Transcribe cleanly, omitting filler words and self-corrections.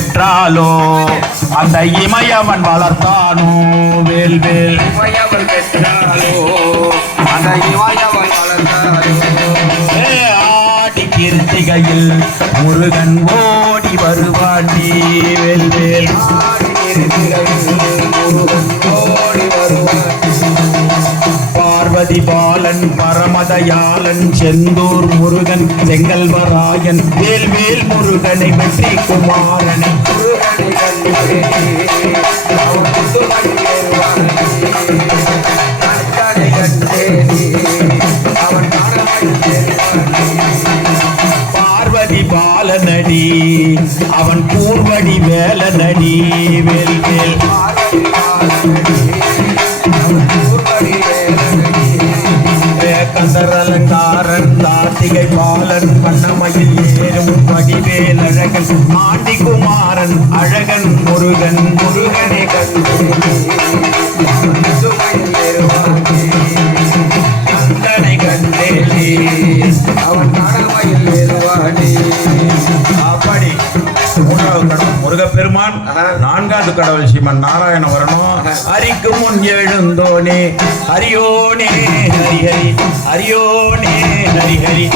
பெற்றாலோ அந்த இமயவன் வளர்த்தானோ வேல்வேல் இமயவள் பெற்றாலோ அந்த இமயவள் வளர்த்தாலோ ஆடி கீர்த்திகையில் முருகன் ஓடி வருவாண்டி வேல்வேல் முருகன் ஓடி வருவான் பார்வதி பாலன் பரமதயாளன் செந்தூர் முருகன் செங்கல்வராயன் வேல்வேல் முருகனை வெற்றி குமாரனை முருகனை கண்டே அவன் முத்துமணி ஏறுவான் கண்டனை கண்டே அவன் காணமணி ஏறுவான் பார்வதி பாலனடி அவன் பூர்வடி வேலனடி வேல்வேல் கந்தரலங்காரன் கார்த்திகை பாலன் கண்ணமையில் ஏறும் வடிவேல் அழகன் ஆண்டி குமாரன் அழகன் முருகன் முருகனை கண்டே கந்தனை கண்டே அவன் காணமையில் ஏறுவானே அப்படி மூன்றாவது கடவுள் முருகப்பெருமான், நான்காவது கடவுள் ஸ்ரீமன் நாராயண வரணும். ஹரிக்கு முன் எழுந்தோனே ஹரியோனே ஹரிஹரி ஹரியோனே ஹரிஹரி